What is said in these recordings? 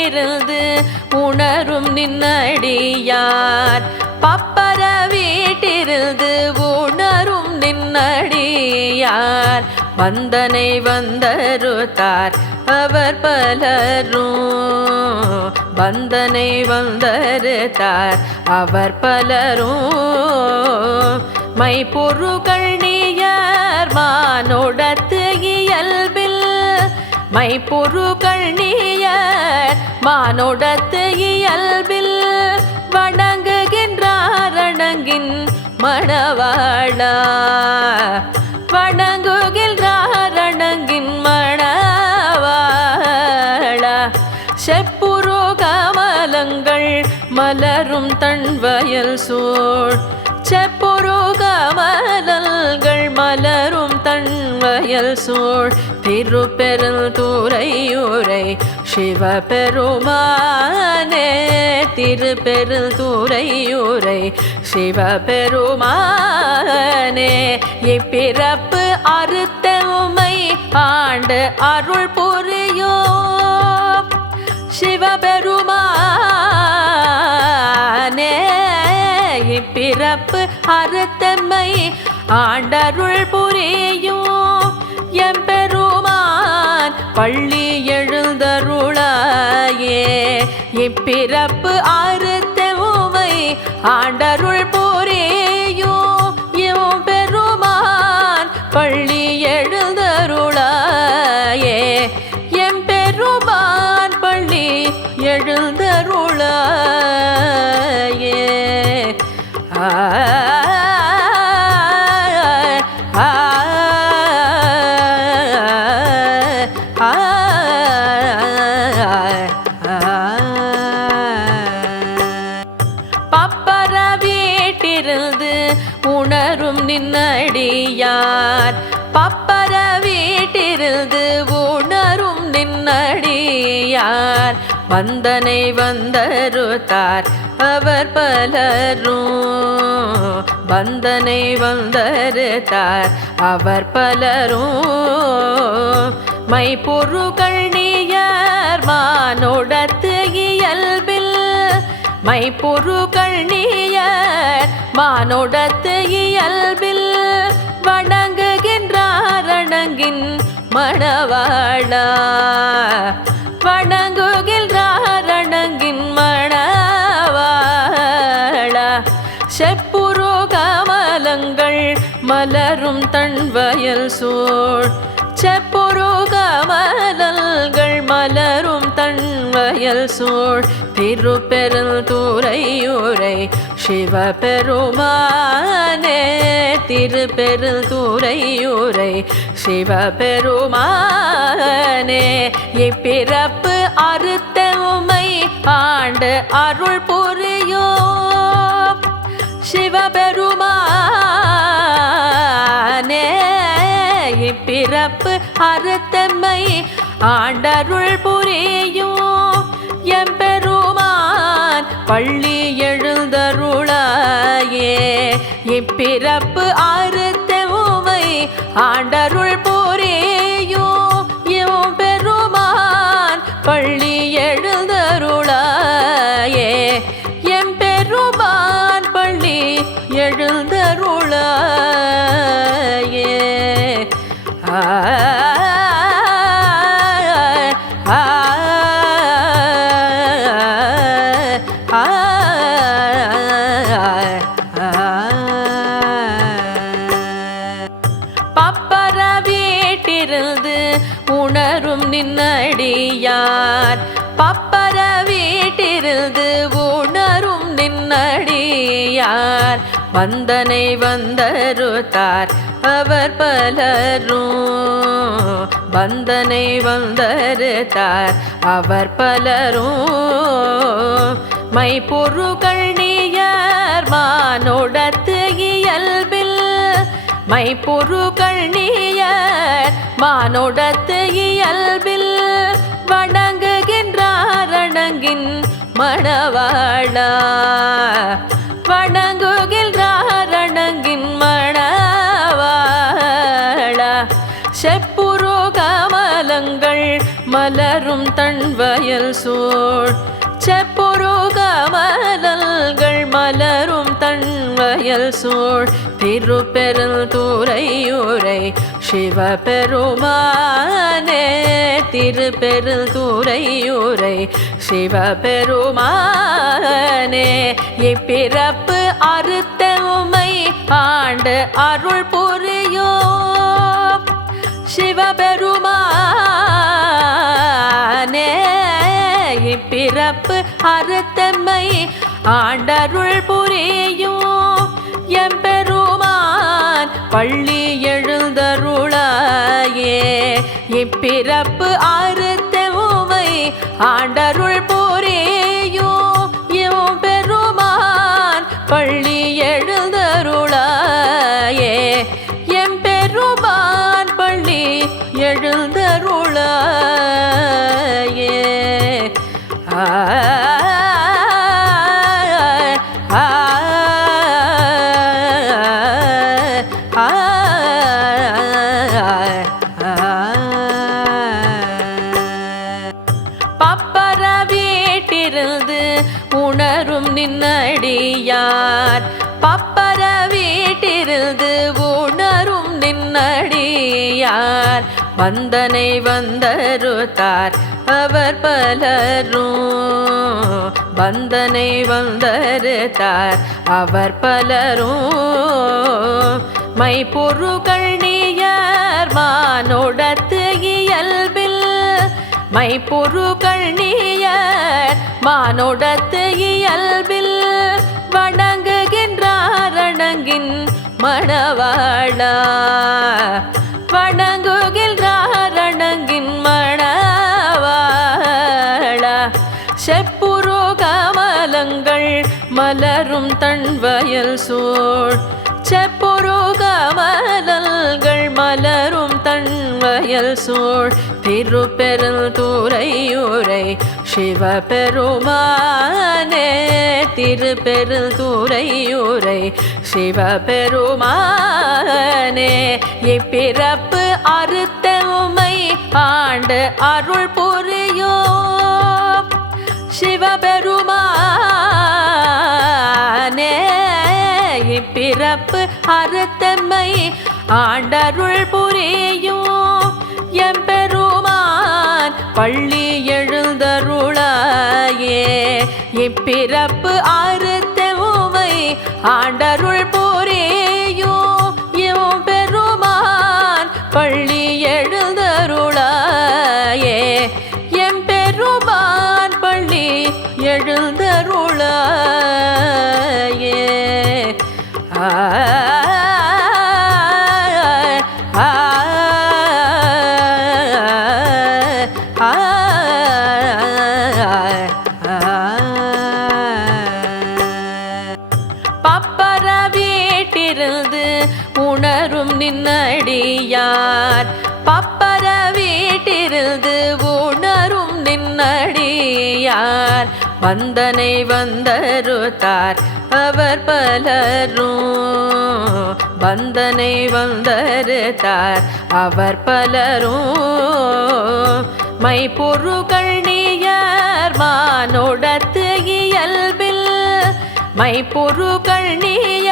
பப்பர உணரும் நின்னடியார். பப்பர வீட்டிருந்து உணரும் நின்னடியார். வந்தனை வந்தருத்தார் அவர் பலரும். வந்தனை வந்தருத்தார் அவர் பலரும். மை பொருகள் நீயர் மானோடத்து இயல்பில். மை பொருகள் நீயர் மானோடத்து இயல்பில் வணங்குகின்றார் அணங்கின் மணவாழா வணங்குகின்றார் அணங்கின் மணவாழா செப்புரு கமலங்கள் மலரும் தன் வயல் சோழ். செப்புரு கமலங்கள் மலரும் தன்வயல் சூழ். திருப்பெருள் தூரையூரை சிவபெருமானே திருப்பெருள் தூரையூரை சிவபெருமானே இப்பிறப்பு அறுத்த உமை ஆண்டு அருள் புரியோ சிவபெருமானே இப்பிறப்பு அறுத்தமை ஆண்டருள் புரியும். எம்பெருமான் பள்ளி எழு இப்பிறப்பு அறுத்த உமை ஆண்டருள் வந்தனை வந்தருத்தார் அவர் பலரும். வந்தனை வந்தருத்தார் அவர் பலரும். மை பொருகள் நீயர் மானோடத்து இயல்பில். மை பொருகள் நீயர் மானோடத்து இயல்பில். வணங்குகின்றார் அணங்கின் மணவாழா மலரும் தன் வயல் சோழ். செப்புருகமலல்கள் மலரும் தன் தன்வயல் சூழ். திருப்பெருள் தூரையூரை சிவபெருமானே. திருப்பெருள் தூரையூரை சிவபெருமானே. இப்பிறப்பு அறுத்த உமை ஆண்டு அருள் புரியோ சிவபெரு அறுத்தம்மை ஆண்டருள் புரியும். எம்பெருமான் பள்ளி எழுந்தருளாயே. இப்பிறப்பு அறுத்த உமை ஆண்டருள் வந்தனை வந்தருத்தார் அவர் பலரும். வந்தனை வந்தருத்தார் அவர் பலரும். மை பொருகள் நீயர் மானோடத்து இயல்பில். மை பொருகள் நீயர் மானோடத்து இயல்பில். வணங்குகின்றார் அணங்கின் மணவாழா வண மலரும் தன்வயல் சோழ். செப்புருகமலல்கள் மலரும் தன்வயல் சூழ். திருப்பெருள் தூரையுரை சிவபெருமானே திருப்பெருள் தூரையுரை சிவபெருமானே. இப்பிறப்பு அறுத்த உமை ஆண்டு அருள் புரியோ தானே இப்பிறப்பு அறுத்தமை ஆண்டருள் புரியும். எம்பெருமான் பள்ளி எழுந்தருளாயே. இப்பிறப்பு அறுத்த உமை ஆண்டருள் நின்னடியார் பப்பர வீட்டிருந்து உணரும் நின்னடியார் வந்தனை வந்தருத்தார் அவர் பலரும். வந்தனை வந்தருத்தார் அவர் பலரும். மை பொருகள் நீயர் மானோடத்து இயல்பில். மை பொருகள் நீயர் மானோடத்து இயல்பில். வட வணங்கின் மணவாழா வணங்குகின்றார் அணங்கின் மணவாழா செப்புரு கமலங்கள் மலரும் தன் வயல் சோழ். செப்புரு கமலங்கள் மலரும் தன்வயல் சூழ். திருப்பெருள் தூரையுரை சிவபெருமானே திருப்பெருள் தூரையுரை சிவபெருமானே இப்பிறப்பு அறுத்த உமை ஆண்டு அருள் புரியோ சிவபெருமானே இப்பிறப்பு அறுத்தமை ஆண்டருள் புரியும். எம்பெருமான் பள்ளி எழு என் பிறப்பு அறுத்த உமை ஆண்டருள் வீட்டிருந்து உணரும் நின்னடியார். பப்பர வீட்டிருந்து உணரும் நின்னடியார். வந்தனை வந்தருத்தார் அவர் பலரும். வந்தனை வந்தருத்தார் அவர் பலரும். மை பொருகள் நீயர் மானோடத்து இயல்பில் மை பொருகள் நீயர்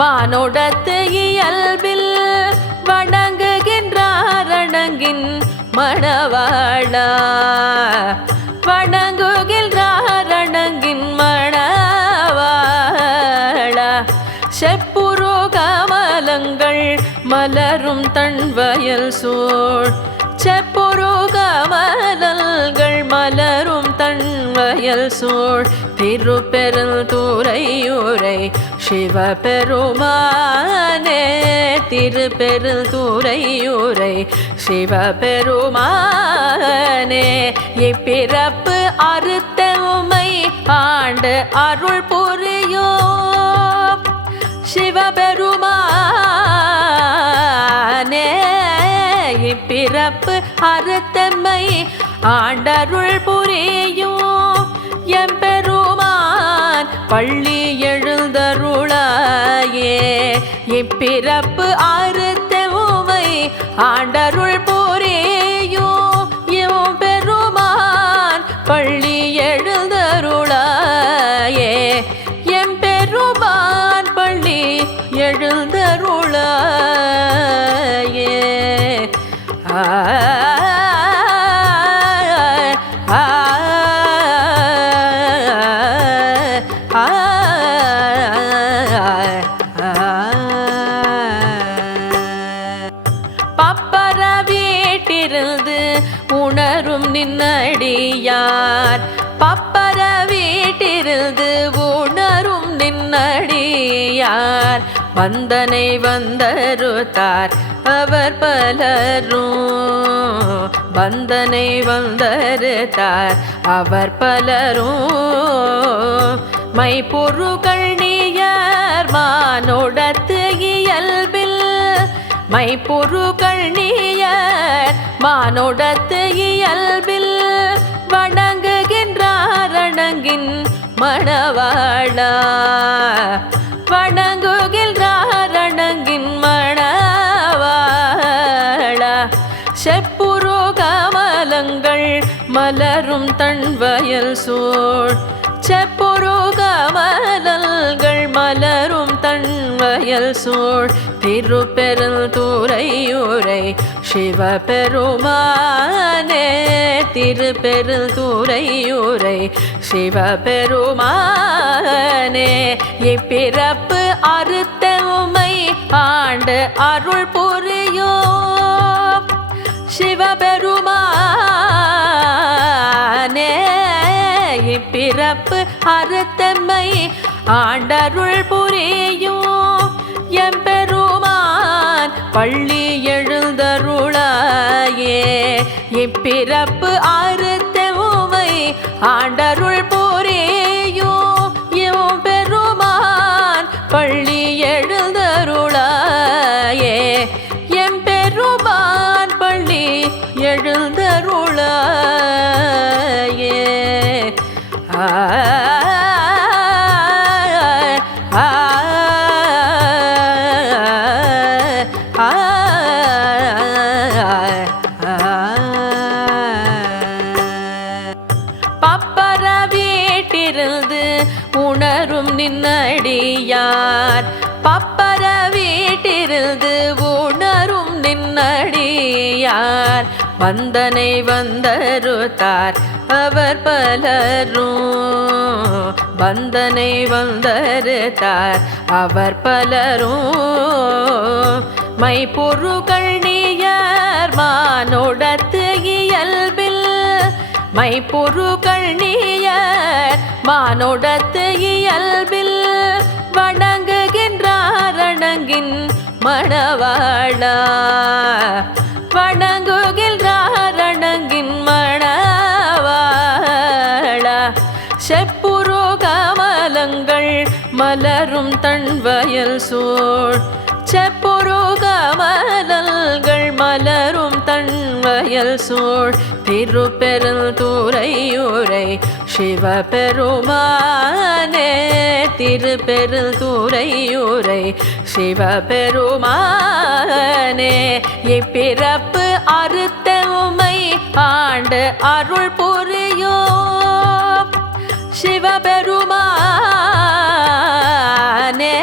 மானோடத்து இயல்பில் வணங்குகின்றாரணங்கின் மணவாழா வணங்குகின்றாரணங்கின் மணவாழா செப்புரு கமலங்கள் மலரும் தன்வயல் சூழ். செப்புரு கமலங்கள் மலரும் தன்வயல் சூழ். திருப்பெருள் தூரையுரை சிவபெருமானே திருப்பெருள் தூரையுரை சிவபெருமானே இப்பிறப்பு அறுத்த உமை ஆண்டு அருள் புரியோ சிவபெருமானே இப்பிறப்பு அறுத்தமை ஆண்டருள் புரியும். எம்பெருமான் பள்ளி எழு பிறப்பு அறுத்த உமை ஆண்டருள் புரியோ எம் பெருமான் பள்ளி எழுந்தருளாயே எம் பெருமான் பள்ளி எழுந்தருளாயே ஆ ஆ ஆ வந்தனை வந்தருத்தார் அவர் பலரும் வந்தனை வந்தருத்தார் அவர் பலரும் மை பொருகள் நீயர் மானோடத்து இயல்பில் மை பொருகள் நீயர் மானோடத்து இயல்பில் வணங்குகின்றார் அணங்கின் மணவாளா. மலரும் தன் வயல் சூழ் செப்புரு மலரும் தன் வயல் சூழ் திருப்பெருள் தூரையூரை சிவபெருமானே திருப்பெருள் தூரையூரை சிவபெருமானே. இப்பிறப்பு அறுத்த உமை ஆண்டு அருள் புரியோ சிவபெருமானே அறுத்தம்மை ஆண்டருள் புரியும். எம்பெருமான் பள்ளி எழுந்தருளாயே. இப்பிறப்பு அறுத்த உமை ஆண்டருள் புரியும் வந்தனை வந்தருத்தார் அவர் பலரும். வந்தனை வந்தருத்தார் அவர் பலரும். மை பொருகள் நீயர் மானோடத்து இயல்பில். மை பொருகள் நீயர் மானோடத்து இயல்பில். வணங்குகின்றார் அணங்கின் மணவாழ வணங்க மலரும் தன் வயல் சோழ். செப்புரு கமலங்கள் மலரும் தன் வயல் சோழ். திருப்பெருள் தூரையூரை சிவபெருமானே. திருப்பெருள் தூரையூரை சிவபெருமானே. இப்பிறப்பு அறுத்த உமை ஆண்டு அருள் புரியோ சிவபெருமா சிவபெருமானே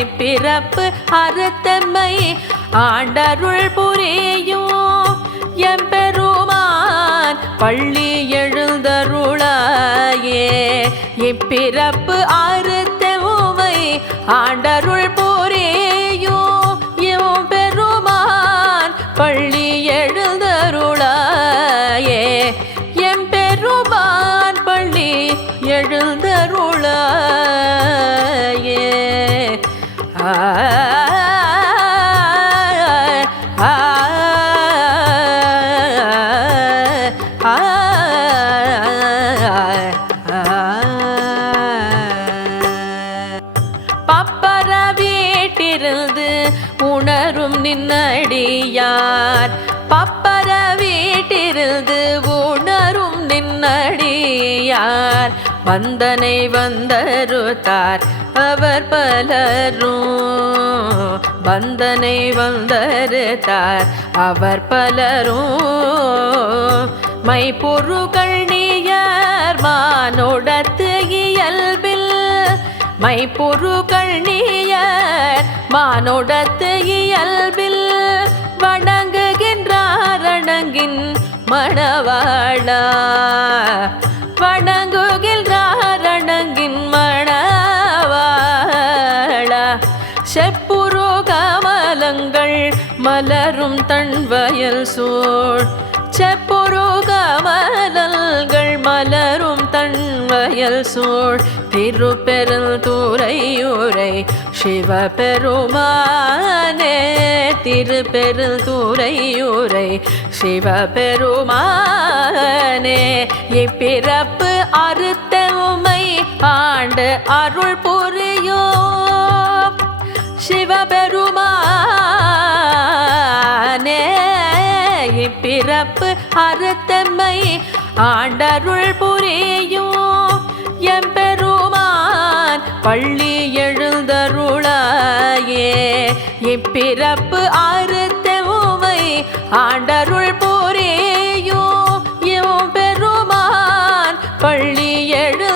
இப்பிறப்பு அறுத்தம்மை ஆண்டருள் புரியும். எம்பெருமான் பள்ளி எழுந்தருளாயே. இப்பிறப்பு அறுத்த உமை ஆண்டருள் புரியும். எம்பெருமான் பள்ளி எழுந்தருளாயே. எம்பெருமான் பள்ளி எழுந்தருளா வந்தனை வந்தருத்தார் அவர் பலரும். வந்தனை வந்தருத்தார் அவர் பலரும். மை பொருகள் நீயர் மானோடத்து இயல்பில். மை பொருகள் நீயர் மானோடத்து இயல்பில். வணங்குகின்றார் அணங்கின் மணவாழா செப்புரு கமலங்கள் மலரும் தன்வயல் சோழ். சூழ் கமலங்கள் மலரும் தன்வயல் சோழ். சூழ் திருப்பெருள் துறையுரை சிவபெருமானே திருப்பெருள் துறையுரை சிவபெருமானே. இப்பிறப்பு அறுத்த உமை ஆண்டு அருள் புரியோ சிவபெருமானே இப்பிறப்பு அறுத்தம்மை ஆண்டருள் புரியும். எம்பெருமான் பள்ளி எழுந்தருளாயே இப்பிறப்பு அறுத்த உமை ஆண்டருள் புரியும். எம்பெருமான் பள்ளி எழு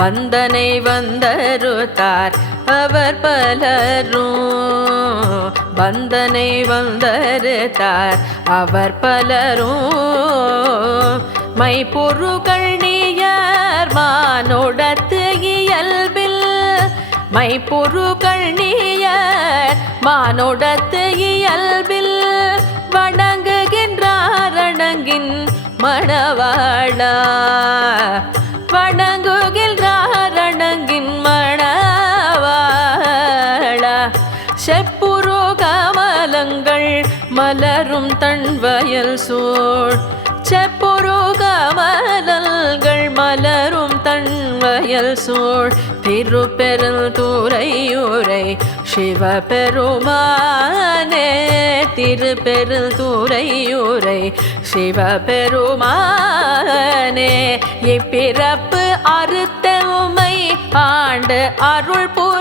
வந்தனை வந்தருத்தார் அவர் பலரும். வந்தனை வந்தருத்தார் அவர் பலரும். மை பொருகள் நீயர் மானோடத்து இயல்பில். மை பொருகள் நீயர் மானோடத்து இயல்பில். வணங்குகின்றார் அணங்கின் மணவாளா. வணங்க மலரும் தன் வயல் சோழ் செப்புருகமலல்கள் மலரும் தன் வயல் சூழ் திருப்பெருள் துறையுரை சிவபெருமானே. திருப்பெருள் துறையுரை சிவபெருமானே. இப்பிறப்பு அறுத்த உமை ஆண்டு அருள் புரியோ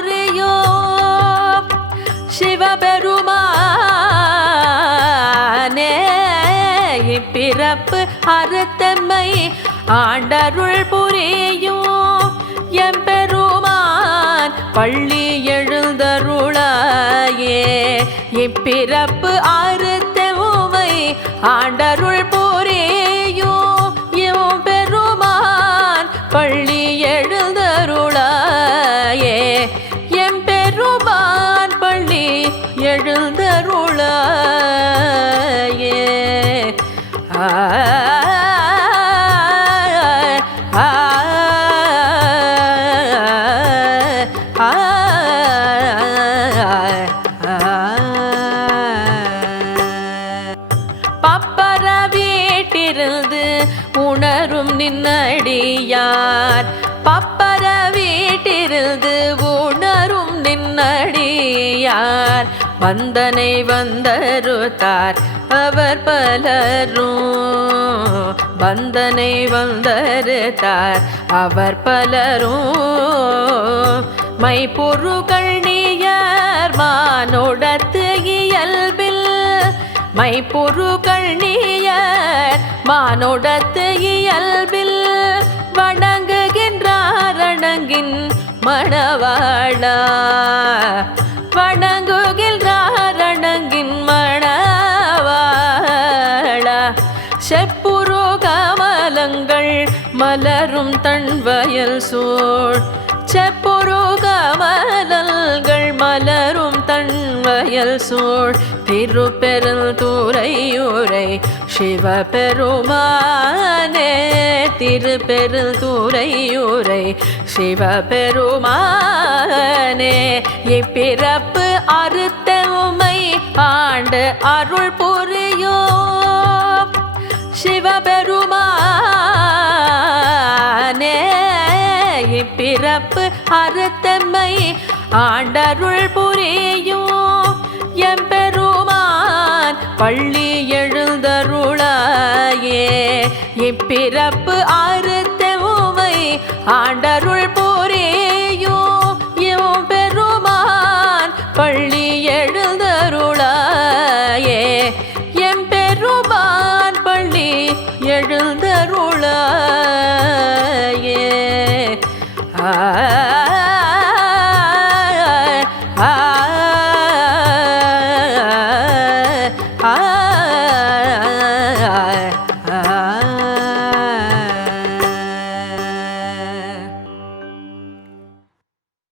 இப்பிறப்பு ஆண்டருள் புரியும். எம்பெருமான் பள்ளி எழுந்தருளாயே. இப்பிறப்பு அறுத்த உமை ஆண்டருள் புரியும் நடியார் வந்தனை வந்தருத்தார். அவர் பலரும் வந்தனை வந்தருத்தார். அவர் பலரும் மை பொருகள் நீயர் மானோடத்து இயல்பில். மை பொருகள் நீயர் மானோடத்து இயல்பில். வணங்குகின்றார் அணங்கின் மணவாழா மணவாளா வணங்குகின்றாரணங்கின் மணவாழா செப்புரு கமலங்கள் மலரும் தன் வயல் சோழ். செப்புரு கமலங்கள் மலரும் தன் வயல் சோழ். திருப்பெருள் துறையுரை சிவபெருமானே திருப்பெருள் துறையுரை சிவபெருமானே இப்பிறப்பு அறுத்த உமை ஆண்டு அருள் புரியோ. சிவபெருமானே இப்பிறப்பு அறுத்தம்மை ஆண்டருள் புரியும் எம்பெருமான் பள்ளி இப்பிறப்பு அறுத்த உமை ஆண்டருள்